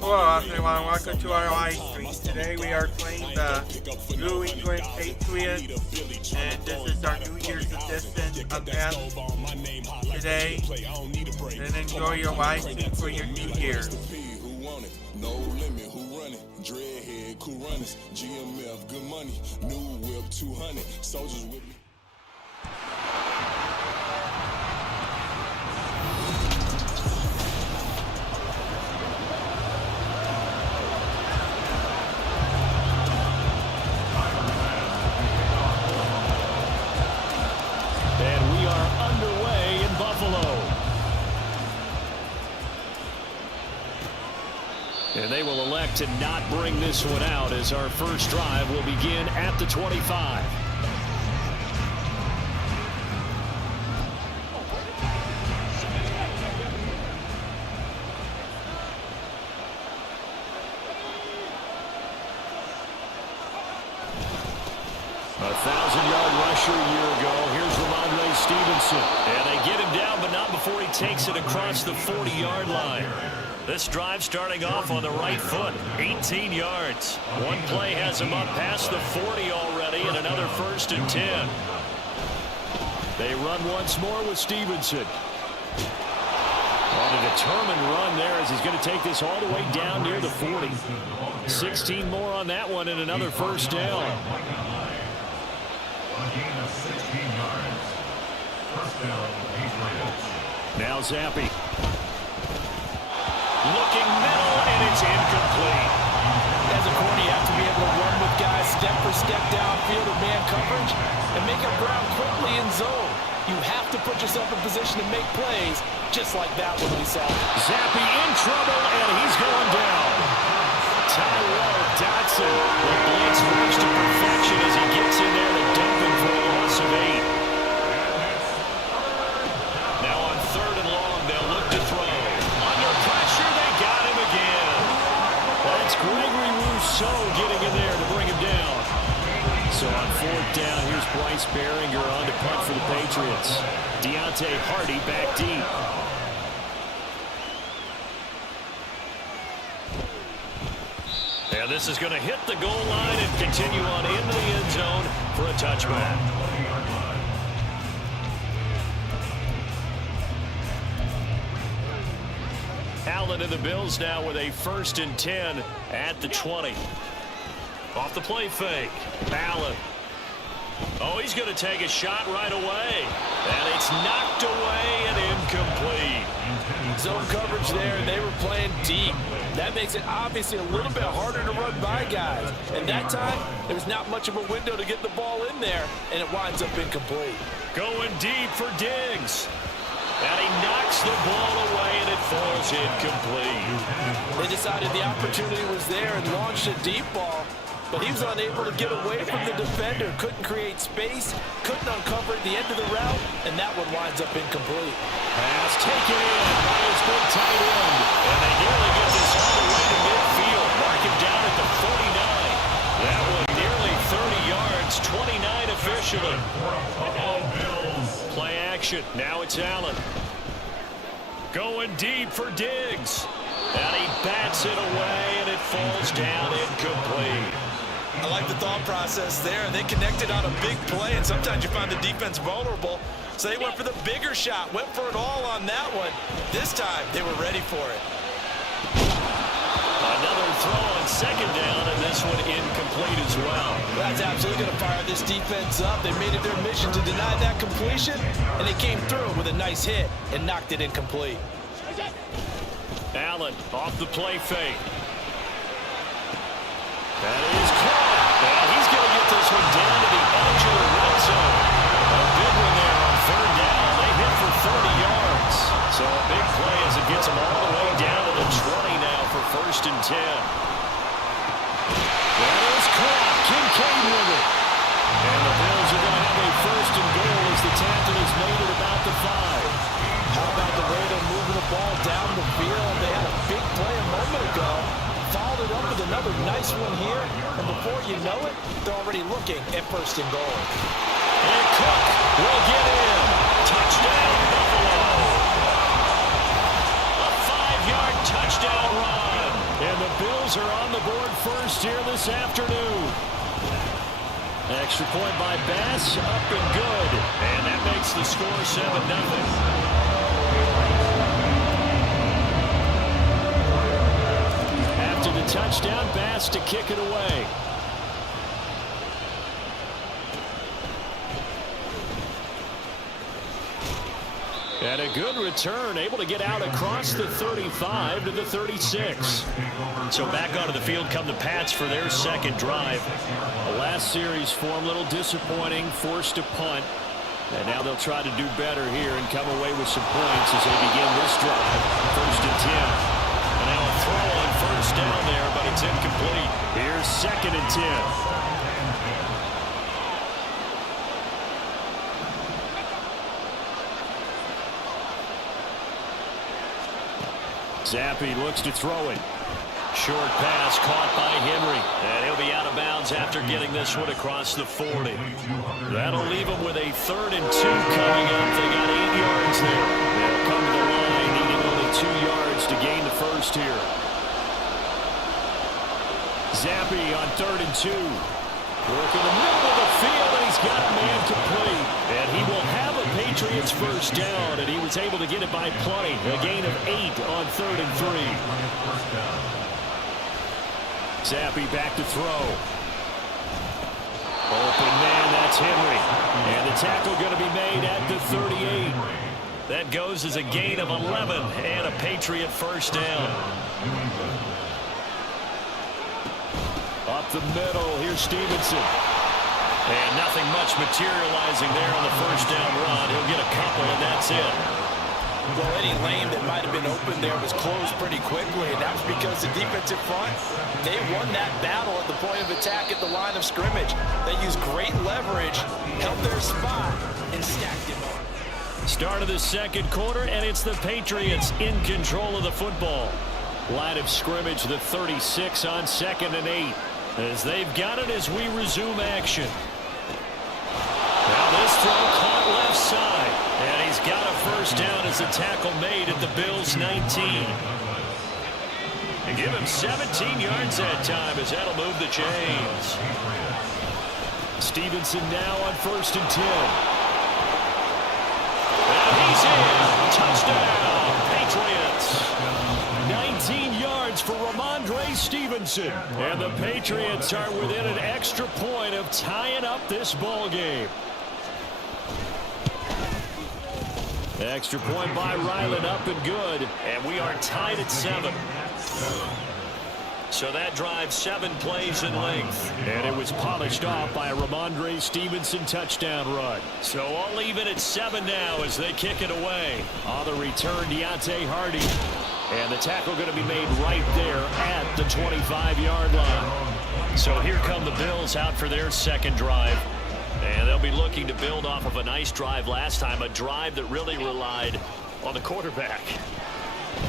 Hello everyone, welcome to our live stream. Today we are playing the New England Patriots, and this is our New Year's edition of Madden today, and enjoy your live stream for your New Year. No limit, who run it? Dreadhead, cool runners, GMF, good money, new whip 200, soldiers with me. And we are underway in Buffalo. And they will elect to not bring this one out as our first drive will begin at the 25. A 1,000-yard rusher a year ago. Here's Ramondre Stevenson. And they get him down, but not before he takes it across the 40-yard line. This drive starting off on the right foot, 18 yards. One play has him up past the 40 already, and another 1st and 10. They run once more with Stevenson. On a determined run there as he's going to take this all the way down near the 40. 16 more on that one and another 1st down. Now Zappi. Looking middle, and it's incomplete. As a corner, you have to be able to run with guys step for step downfield or man coverage and make up ground quickly in zone. You have to put yourself in position to make plays, just like that one we saw. Zappi in trouble, and he's going down. Tyrell Dotson will blitz reach to perfection as he gets in there to dump him for a loss of 8. Now on 3rd and long, they'll look to throw. Under pressure, they got him again. That's Gregory Rousseau getting in there to bring him down. So on 4th down, here's Bryce Behringer on to punt for the Patriots. Deontay Hardy back deep. And this is going to hit the goal line and continue on into the end zone for a touchback. Allen and the Bills now with a 1st and 10 at the 20. Off the play fake. Allen. Oh, he's going to take a shot right away. And it's knocked away and incomplete. Zone coverage there, and they were playing deep. That makes it obviously a little bit harder to run by guys. And that time, there's not much of a window to get the ball in there, and it winds up incomplete. Going deep for Diggs. And he knocks the ball away, and it falls incomplete. They decided the opportunity was there and launched a deep ball, but he was unable to get away from the defender, couldn't create space, couldn't uncover at the end of the route, and that one winds up incomplete. Pass taken in by his big tight end, and they nearly get this all the way to midfield. Mark him down at the 49. That one nearly 30 yards, 29 officially. Play action. Now it's Allen. Going deep for Diggs. And he bats it away, and it falls down incomplete. I like the thought process there. They connected on a big play, and sometimes you find the defense vulnerable. So they went for the bigger shot, went for it all on that one. This time, they were ready for it. Another throw on 2nd down, and this one incomplete as well. That's absolutely going to fire this defense up. They made it their mission to deny that completion, and they came through with a nice hit and knocked it incomplete. Allen off the play fake. That is caught. And he's going to get this one down to the edge of the red zone. A big one there on 3rd down. They hit for 30 yards. So a big play as it gets them all the way down to the 20 now for 1st and 10. That is caught. Kincaid with it. And the Bills are going to have a 1st and goal as the tackle is made at about the 5. How about the way they're moving the ball down the field? They had a big play a moment ago. Followed it up with another nice one here. And before you know it, they're already looking at 1st and goal. And Cook will get in. Touchdown, Buffalo. A Bills are on the board first here this afternoon. Extra point by Bass, up and good. And that makes the score 7-0. After the touchdown, Bass to kick it away. And a good return, able to get out across the 35 to the 36. So back onto the field come the Pats for their second drive. The last series form, a little disappointing, forced to punt. And now they'll try to do better here and come away with some points as they begin this drive. 1st and 10. And now a throw on first down there, but it's incomplete. Here's 2nd and 10. Zappi looks to throw it. Short pass caught by Henry. And he'll be out of bounds after getting this one across the 40. That'll leave him with a 3rd and 2 coming up. They got 8 yards there. They'll come to the line needing only 2 yards to gain the first here. Zappi on 3rd and 2. Work in the middle of the field, and he's got a man complete. And he will have a Patriots first down, and he was able to get it by plenty. A gain of 8 on 3rd and 3. Zappi back to throw. Open man, that's Henry. And the tackle going to be made at the 38. That goes as a gain of 11 and a Patriot first down. Up the middle, here's Stevenson. And nothing much materializing there on the first down run. He'll get a couple, and that's it. Well, any lane that might have been open there was closed pretty quickly, and that was because the defensive front, they won that battle at the point of attack at the line of scrimmage. They used great leverage, held their spot, and stacked it on. Start of the second quarter, and it's the Patriots in control of the football. Line of scrimmage, the 36 on 2nd and 8. As they've got it as we resume action. Now this throw caught left side. And he's got a first down as the tackle made at the Bills' 19. And give him 17 yards that time as that'll move the chains. Stevenson now on 1st and 10. And he's in. Touchdown, Patriots. 19 yards for Ramondre Stevenson. And the Patriots are within an extra point of tying up this ball game. Extra point by Ryland, up and good. And we are tied at 7. So that drive 7 plays in length. And it was polished off by a Ramondre Stevenson touchdown run. So all even at 7 now as they kick it away. On the return, Deontay Hardy. And the tackle going to be made right there at the 25-yard line. So here come the Bills out for their second drive. And they'll be looking to build off of a nice drive last time, a drive that really relied on the quarterback.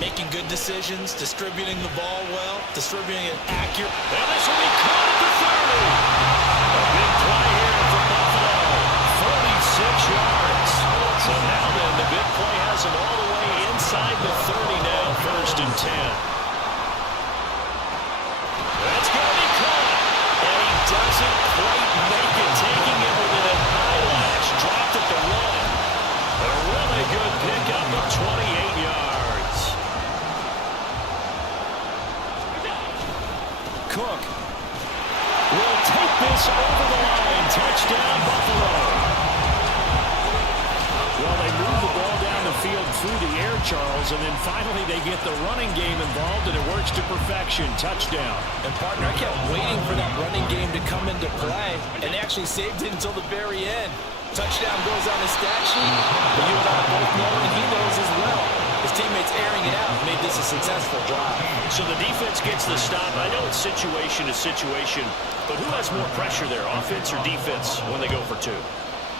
Making good decisions, distributing the ball well, distributing it accurate. And this will be caught at the 30. A big play here for Buffalo. 46 yards. So now then, the big play has him all the way inside the 30 now, 1st and 10. That's going to be caught. And he doesn't quite make it, taking it within an eyelash. Dropped at the 1. A really good pickup of 28 yards. Cook will take this over the line. Touchdown, Buffalo. Well, they move the ball down the field through the air, Charles, and then finally they get the running game involved, and it works to perfection. Touchdown. And, partner, I kept waiting for that running game to come into play, and they actually saved it until the very end. Touchdown goes on his stat sheet, but you and I both know, and he knows as well. His teammates airing it out made this a successful drive. So the defense gets the stop. I know it's situation to situation, but who has more pressure there, offense or defense, when they go for 2?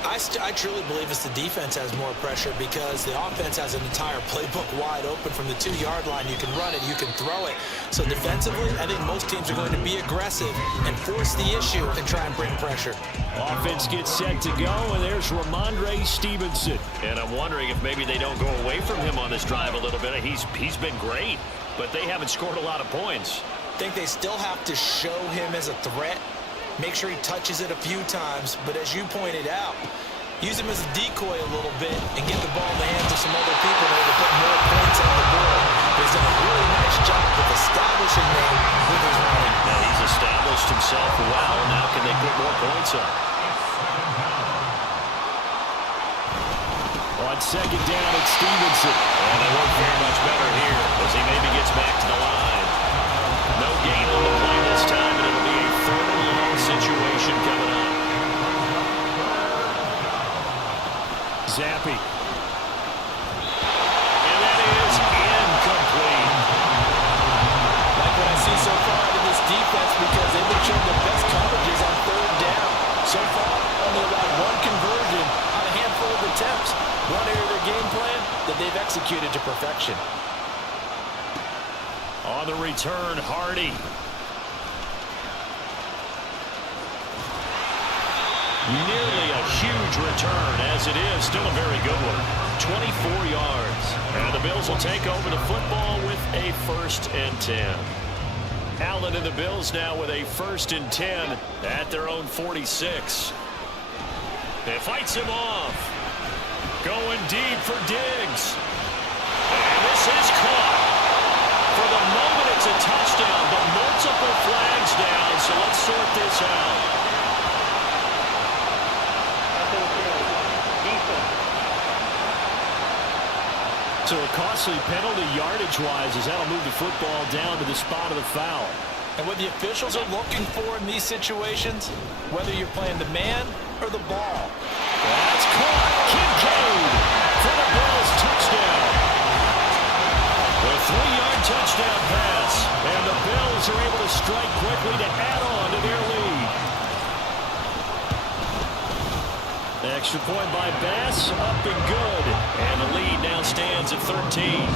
I truly believe it's the defense has more pressure because the offense has an entire playbook wide open from the 2-yard line. You can run it, you can throw it. So defensively, I think most teams are going to be aggressive and force the issue and try and bring pressure. Offense gets set to go, and there's Ramondre Stevenson. And I'm wondering if maybe they don't go away from him on this drive a little bit. He's been great, but they haven't scored a lot of points. think they still have to show him as a threat, make sure he touches it a few times, but as you pointed out, use him as a decoy a little bit and get the ball in the hands of some other people in order to put more points on the board. He's done a really nice job of establishing them with his running. Now he's established himself well. Now can they put more points up? On second down, it's Stevenson. And they won't fare much better here as he maybe gets back to the line. No gain on the play this time, and it'll be a 3rd and long situation coming up. Zappi. And that is incomplete. Like what I see so far out of this defense, because they've been showing the best coverages on 3rd down. So far, only allowed 1 conversion on a handful of attempts. One area of their game plan that they've executed to perfection. On the return, Hardy. Nearly a huge return, as it is still a very good one. 24 yards. And the Bills will take over the football with a 1st and 10. Allen and the Bills now with a 1st and 10 at their own 46. It fights him off. Going deep for Diggs. And this is caught. For the moment, it's a touchdown, but multiple flags down, so let's sort this out. So a costly penalty yardage-wise as that'll move the football down to the spot of the foul. And what the officials are looking for in these situations, whether you're playing the man or the ball. That's caught. Kincaid for the Bills touchdown. The 3-yard touchdown pass. And the Bills are able to strike quickly to add on to their lead. Extra point by Bass, up and good. And the lead now stands at 13.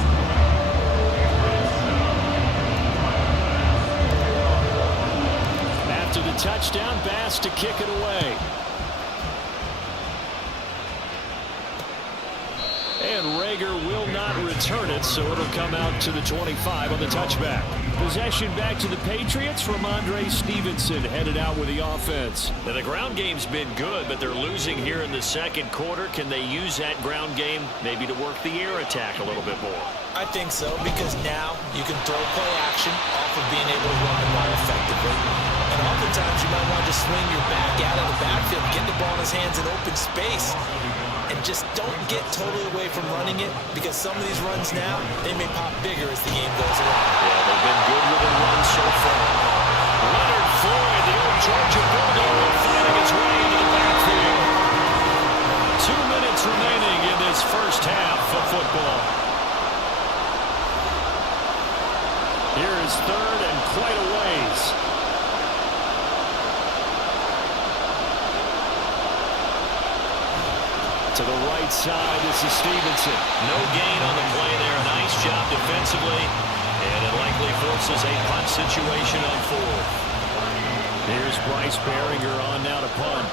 After the touchdown, Bass to kick it away. And Rager will not return it, so it'll come out to the 25 on the touchback. Possession back to the Patriots. Ramondre Stevenson headed out with the offense. Now, the ground game's been good, but they're losing here in the second quarter. Can they use that ground game maybe to work the air attack a little bit more? I think so, because now you can throw play action off of being able to run the ball effectively. And oftentimes you might want to just swing your back out of the backfield, get the ball in his hands in open space, and just don't get totally away from running it, because some of these runs now, they may pop bigger as the game goes along. Yeah, they've been good with the runs so far. Leonard Floyd, the old Georgia Bulldog, finding its way into the backfield. 2 minutes remaining in this first half of football. Here is 3rd and quite a ways. To the right side, this is Stevenson. No gain on the play there. A nice job defensively. And it likely forces a punt situation on 4th. Here's Bryce Behringer on now to punt.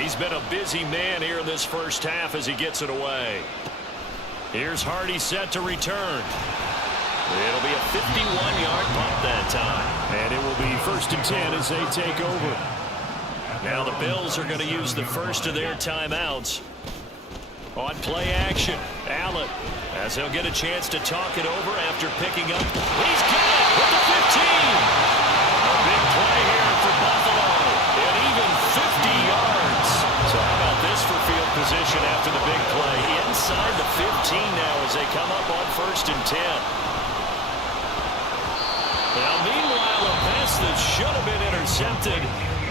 He's been a busy man here in this first half as he gets it away. Here's Hardy set to return. It'll be a 51-yard punt that time. And it will be 1st and 10 as they take over. Now the Bills are going to use the first of their timeouts. On play action, Allen, as he'll get a chance to talk it over after picking up. He's got it with the 15. A big play here for Buffalo. And even 50 yards. So how about this for field position after the big play? Inside the 15 now as they come up on 1st and 10. Now meanwhile, a pass that should have been intercepted,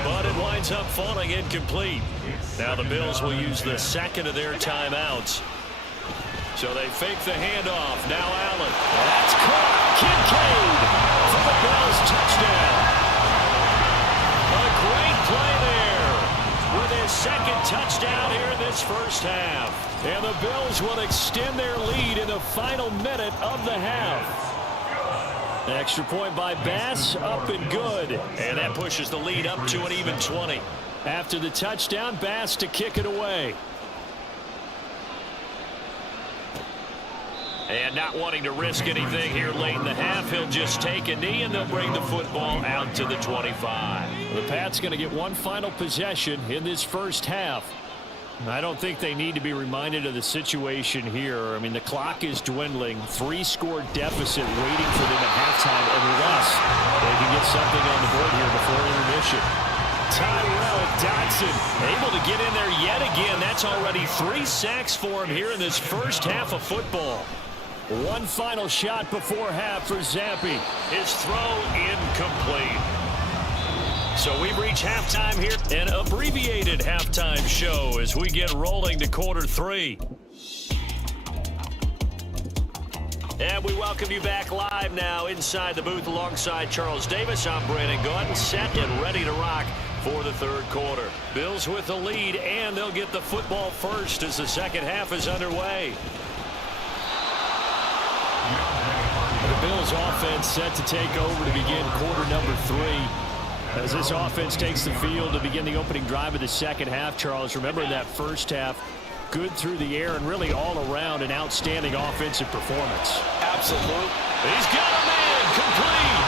but it winds up falling incomplete. Now the Bills will use the second of their timeouts. So they fake the handoff. Now Allen. That's caught. Kincaid for the Bills touchdown. A great play there with his second touchdown here in this first half. And the Bills will extend their lead in the final minute of the half. Extra point by Bass, up and good. And that pushes the lead up to an even 20. After the touchdown, Bass to kick it away. And not wanting to risk anything here late in the half, he'll just take a knee, and they'll bring the football out to the 25. The Pats going to get one final possession in this first half. I don't think they need to be reminded of the situation here. I mean, the clock is dwindling. 3-score deficit waiting for them at halftime unless they can get something on the board here before intermission. Tyrell Dodson able to get in there yet again. That's already 3 sacks for him here in this first half of football. One final shot before half for Zampi. His throw incomplete. So we've reached halftime here, an abbreviated halftime show as we get rolling to quarter 3. And we welcome you back live now inside the booth alongside Charles Davis. I'm Brandon Gordon, set and ready to rock for the third quarter. Bills with the lead, and they'll get the football first as the second half is underway. The Bills offense set to take over to begin quarter number 3. As this offense takes the field to begin the opening drive of the second half, Charles, remember in that first half, good through the air and really all around an outstanding offensive performance. Absolutely. He's got a man complete.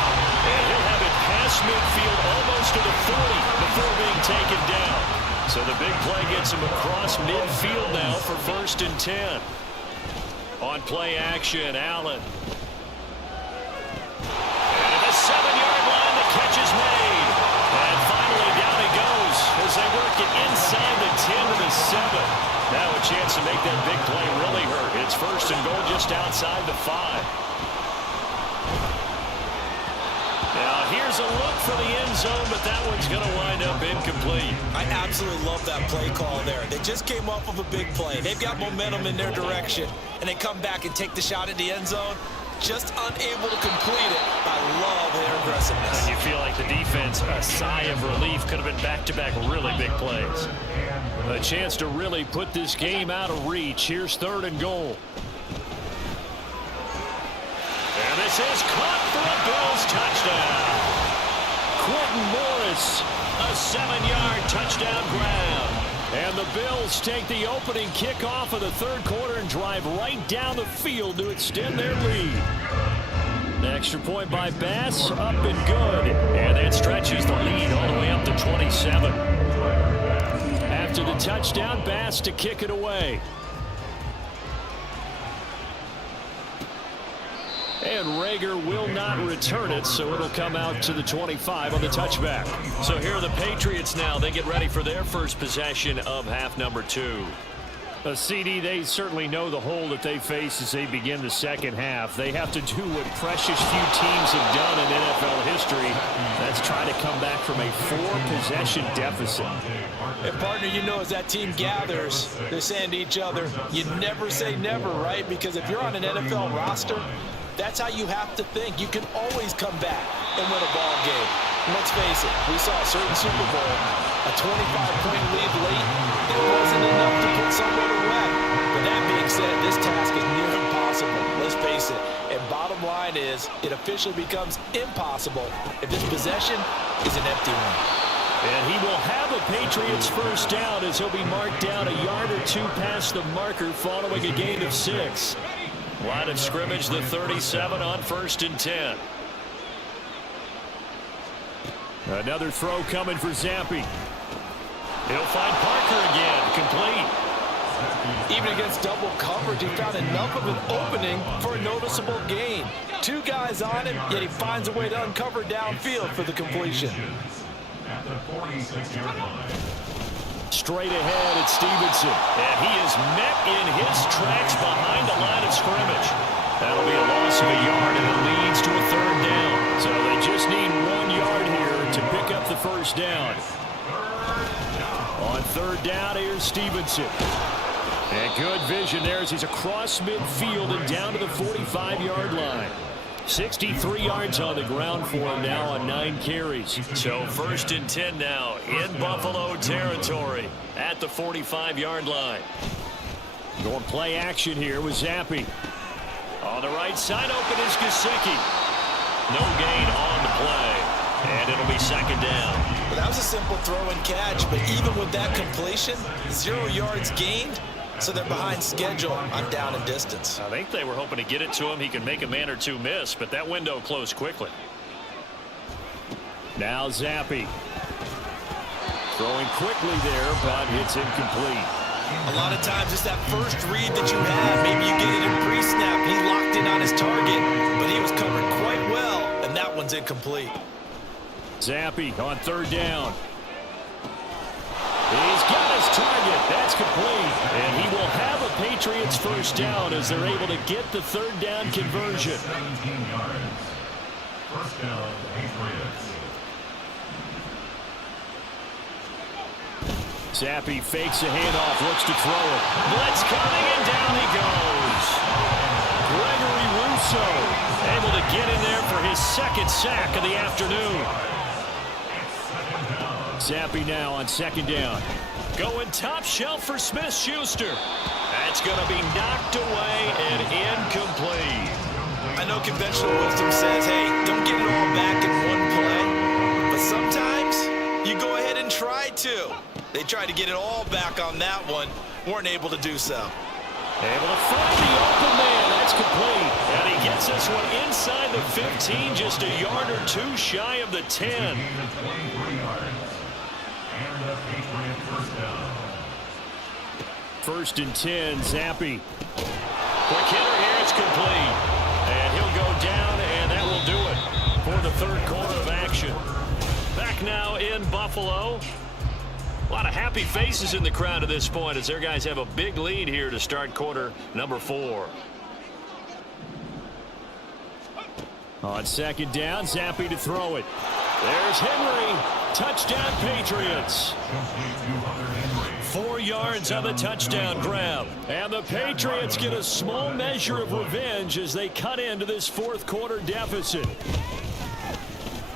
And he'll have it past midfield almost to the 40 before being taken down. So the big play gets him across midfield now for 1st and 10. On play action, Allen. And the 7-yard line, the catch is made. And finally down he goes as they work it inside the 10 to the 7. Now a chance to make that big play really hurt. It's 1st and goal just outside the 5. Now here's a look for the end zone, but that one's going to wind up incomplete. I absolutely love that play call there. They just came up with a big play. They've got momentum in their direction, and they come back and take the shot at the end zone, just unable to complete it. I love their aggressiveness. And you feel like the defense, a sigh of relief, could have been back-to-back really big plays. A chance to really put this game out of reach. Here's 3rd and goal. And this is caught for a Bills touchdown. Quentin Morris, a 7-yard touchdown grab. And the Bills take the opening kickoff of the third quarter and drive right down the field to extend their lead. The extra point by Bass, up and good. And that stretches the lead all the way up to 27. After the touchdown, Bass to kick it away. And Rager will not return it, so it'll come out to the 25 on the touchback. So here are the Patriots now. They get ready for their first possession of half number 2. A CD, they certainly know the hole that they face as they begin the second half. They have to do what precious few teams have done in NFL history. That's try to come back from a 4-possession deficit. And partner, you know, as that team gathers, they're saying to each other, you never say never, right? Because if you're on an NFL roster, that's how you have to think. You can always come back and win a ball game. And let's face it, we saw a certain Super Bowl, a 25-point lead late. It wasn't enough to put someone away. But that being said, this task is near impossible. Let's face it. And bottom line is, it officially becomes impossible if this possession is an empty one. And he will have a Patriots first down as he'll be marked down a yard or 2 past the marker following a gain of 6. Line of scrimmage, the 37 on 1st and 10. Another throw coming for Zampi. He'll find Parker again, complete. Even against double coverage, he found enough of an opening for a noticeable gain. 2 guys on him, yet he finds a way to uncover downfield for the completion. Straight ahead, it's Stevenson. And he is met in his tracks behind the line of scrimmage. That'll be a loss of a yard, and it leads to a 3rd down. So they just need 1 yard here to pick up the first down. On 3rd down, here's Stevenson. And good vision there as he's across midfield and down to the 45-yard line. 63 yards on the ground for him now on 9 carries. So 1st and 10 now in Buffalo territory at the 45-yard line. Going play action here with Zampi. On the right side, open is Gesicki. No gain on the play. And it'll be 2nd down. Well, that was a simple throw and catch, but even with that completion, 0 yards gained, so they're behind schedule on down and distance. I think they were hoping to get it to him. He can make a man or two miss, but that window closed quickly. Now Zappi. Throwing quickly there, but it's incomplete. A lot of times it's that first read that you have. Maybe you get it in pre-snap. He locked in on his target, but he was covered quite well, and that one's incomplete. Zappi on third down. He's got his target. That's complete. And he will have a Patriots first down as they're able to get the third down conversion. 17 yards. First down, Patriots. Zappi fakes a handoff, looks to throw it. Blitz coming, and down he goes. Gregory Rousseau able to get in there for his second sack of the afternoon. Zappi now on second down. Going top shelf for Smith-Schuster. That's going to be knocked away and incomplete. I know conventional wisdom says, hey, don't get it all back in one play. But sometimes you go ahead and try to. They tried to get it all back on that one. Weren't able to do so. Able to find the open man. That's complete. And he gets this one inside the 15, just a yard or two shy of the 10. First and 10, Zappi. Quick hitter here, it's complete. And he'll go down, and that will do it for the third quarter of action. Back now in Buffalo. A lot of happy faces in the crowd at this point as their guys have a big lead here to start quarter number 4. On second down, Zappi to throw it. There's Henry. Touchdown, Patriots. 4 yards on the touchdown grab. And the Patriots get a small measure of revenge as they cut into this fourth quarter deficit.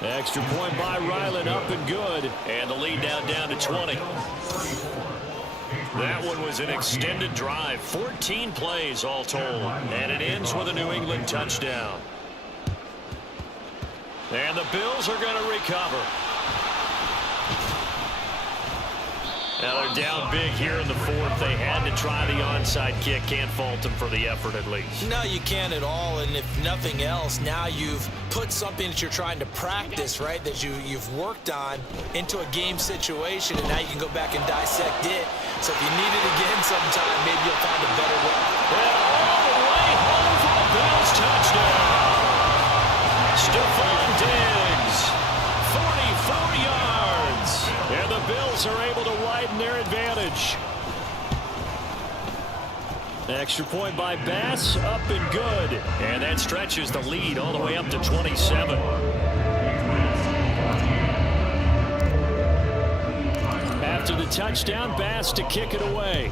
Extra point by Ryland, up and good. And the lead now down to 20. That one was an extended drive. 14 plays all told. And it ends with a New England touchdown. And the Bills are going to recover. Now they're down big here in the fourth. They had to try the onside kick. Can't fault them for the effort at least. No, you can't at all. And if nothing else, now you've put something that you're trying to practice, right, that you've worked on into a game situation, and now you can go back and dissect it. So if you need it again sometime, maybe you'll find a better way. And all the way home for the Bills touchdown. Stephon Diggs, 44 yards. And the Bills are able to widen their advantage. Extra point by Bass, up and good. And that stretches the lead all the way up to 27. After the touchdown, Bass to kick it away.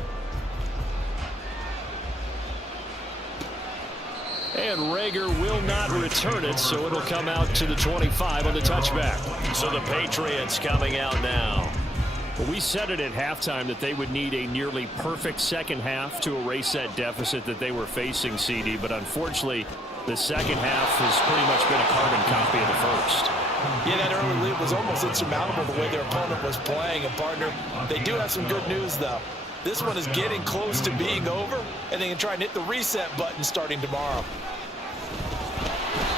And Rager will not return it, so it'll come out to the 25 on the touchback. So the Patriots coming out now. Well, we said it at halftime that they would need a nearly perfect second half to erase that deficit that they were facing, CD. But unfortunately, the second half has pretty much been a carbon copy of the first. Yeah, that early lead was almost insurmountable the way their opponent was playing. And, partner, they do have some good news, though. This one is getting close to being over, and they can try and hit the reset button starting tomorrow.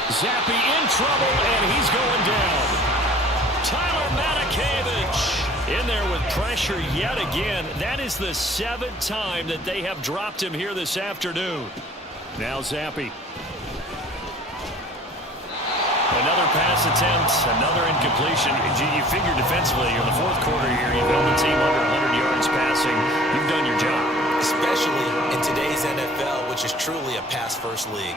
Zappi in trouble, and he's going down. Tyler Matakevich in there with pressure yet again. That is the 7th time that they have dropped him here this afternoon. Now Zappi. Another pass attempt, another incompletion. You figure defensively in the fourth quarter here, you've held the team under 100 yards passing. You've done your job. Especially in today's NFL, which is truly a pass-first league.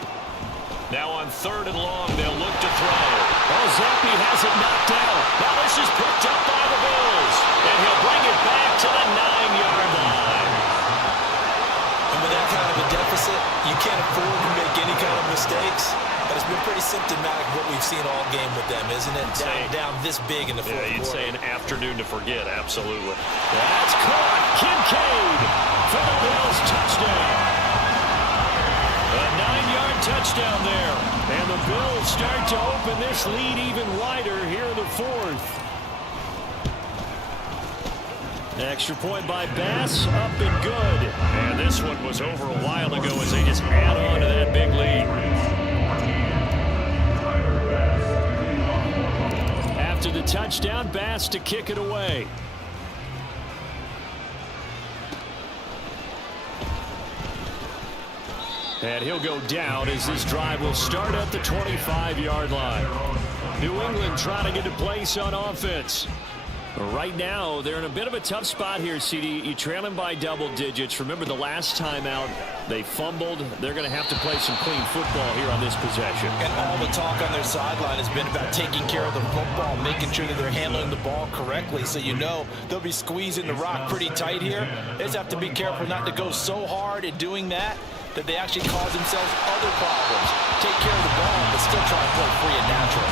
Now on third and long, they'll look to throw. Oh, Zappi has it knocked out. Now this is picked up by the Bills. And he'll bring it back to the 9-yard line. And with that kind of a deficit, you can't afford to make any kind of mistakes. But it's been pretty symptomatic what we've seen all game with them, isn't it? Down this big in the fourth quarter. You'd say an afternoon to forget, absolutely. That's caught. Kincaid for the Bills touchdown. A 9-yard touchdown there. And the Bills start to open this lead even wider here in the fourth. Extra point by Bass, up and good. And this one was over a while ago as they just add on to that big lead. After the touchdown, Bass to kick it away. And he'll go down as this drive will start at the 25-yard line. New England trying to get a place on offense. Right now, they're in a bit of a tough spot here, CD. You trail them by double digits. Remember the last time out, they fumbled. They're going to have to play some clean football here on this possession. And all the talk on their sideline has been about taking care of the football, making sure that they're handling the ball correctly. So you know they'll be squeezing the rock pretty tight here. They just have to be careful not to go so hard in doing that they actually cause themselves other problems. Take care of the ball, but still try to play free and natural.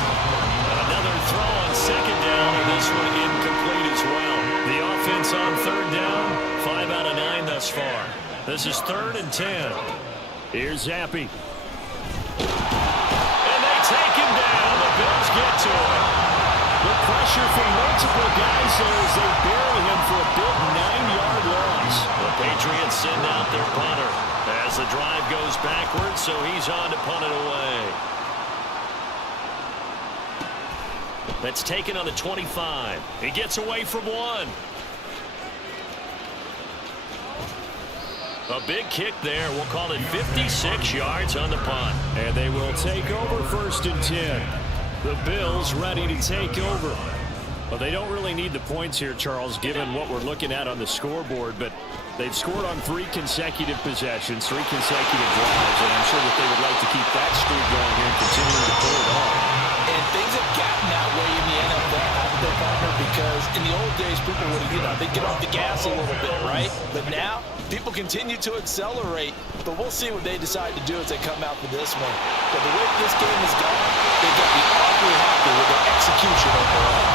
Another throw on second down, and this one incomplete as well. The offense on third down, 5 out of 9 thus far. This is 3rd and 10. Here's Zappe. And they take him down. The Bills get to him. The pressure from multiple guys there as they bury him for a big 9-yard loss. The Patriots send out their punter as the drive goes backwards, so he's on to punt it away. That's taken on the 25. He gets away from one. A big kick there. We'll call it 56 yards on the punt. And they will take over 1st and 10. The Bills ready to take over. Well, they don't really need the points here, Charles, given what we're looking at on the scoreboard. But they've scored on 3 consecutive possessions, 3 consecutive drives. And I'm sure that they would like to keep that streak going here and continuing to pull it off. And things have gotten that way in the NFL, haven't they, partner? Because in the old days, people would, they'd get off the gas a little bit, right? But now, people continue to accelerate. But we'll see what they decide to do as they come out for this one. But the way this game has gone, they've got to be awfully happy with their execution overall.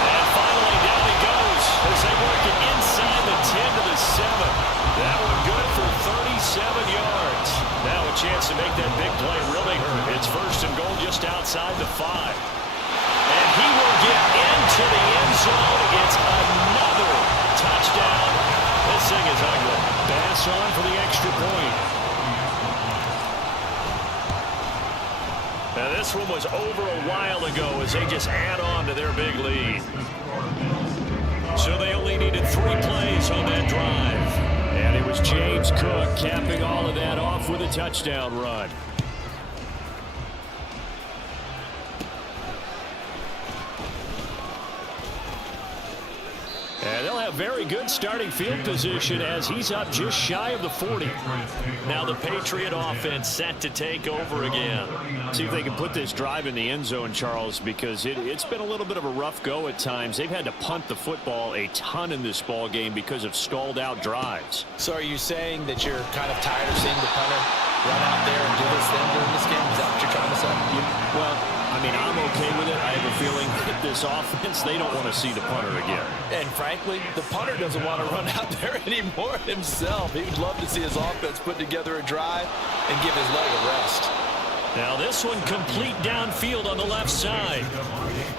And finally, down he goes as they work it inside the 10 to the 7. That one good for 37 yards. Now a chance to make that big play really hurt. It's 1st and goal just outside the 5. And he will get into the end zone. It's another touchdown. This thing is ugly. Bass on for the extra point. Now this one was over a while ago as they just add on to their big lead. So they only needed 3 plays on that drive. And it was James Cook capping all of that off with a touchdown run. And they'll have very good starting field position as he's up just shy of the 40. Now the Patriot offense set to take over again. See if they can put this drive in the end zone, Charles, because it's been a little bit of a rough go at times. They've had to punt the football a ton in this ball game because of stalled out drives. So are you saying that you're kind of tired of seeing the punter run out there and do this thing during this game? Is that what you're trying to say? Well, I mean, I'm okay with it. I have a feeling that this offense, they don't want to see the punter again. And frankly, the punter doesn't want to run out there anymore himself. He would love to see his offense put together a drive and give his leg a rest. Now this one complete downfield on the left side.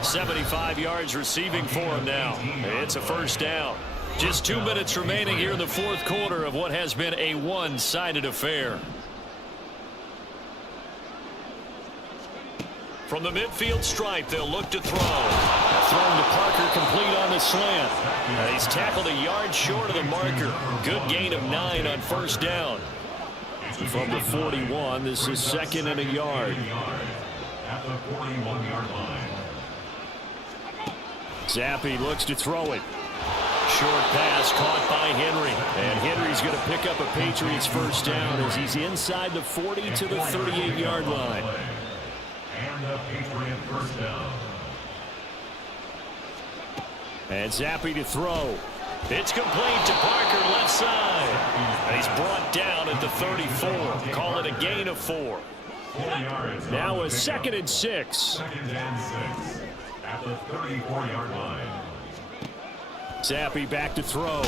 75 yards receiving for him now. It's a 1st down. Just 2 minutes remaining here in the 4th quarter of what has been a one-sided affair. From the midfield stripe, they'll look to throw. Thrown to Parker, complete on the slant. He's tackled a yard short of the marker. Good gain of 9 on 1st down. From the 41, this is 2nd and a yard. At the 41-yard line. Zappe looks to throw it. Short pass caught by Henry. And Henry's going to pick up a Patriots 1st down as he's inside the 40 to the 38-yard line. And a Patriot 1st down. And Zappe to throw. It's complete to Parker, left side. And he's brought down at the 34. Call it a gain of 4. 40 yards. Now a 2nd and 6. 2nd and 6. At the 34-yard line. Zappe back to throw.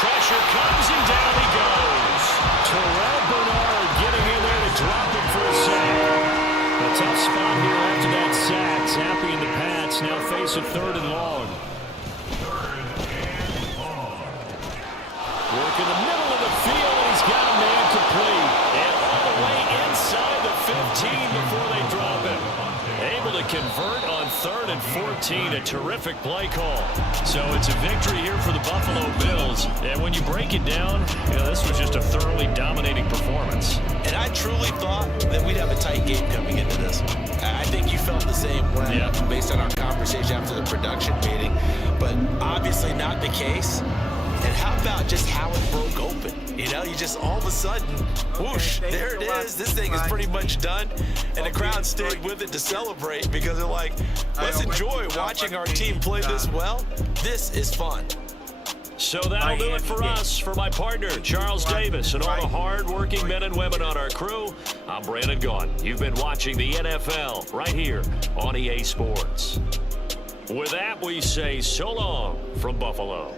Pressure comes and down he goes. Terrell Bernard getting in there to drop him for a sack. A tough spot here after that sack. Zappe and the Pats now face a 3rd and long. 3rd and 14, a terrific play call. So it's a victory here for the Buffalo Bills. And when you break it down, this was just a thoroughly dominating performance. And I truly thought that we'd have a tight game coming into this. I think you felt the same way based on our conversation after the production meeting. But obviously not the case. And how about just how it broke open? You just all of a sudden, whoosh, there it is. This thing is pretty much done. And the crowd stayed with it to celebrate because they're like, let's enjoy watching our team play this well. This is fun. So that'll do it for us. For my partner, Charles Davis, and all the hard-working men and women on our crew, I'm Brandon Gaughan. You've been watching the NFL right here on EA Sports. With that, we say so long from Buffalo.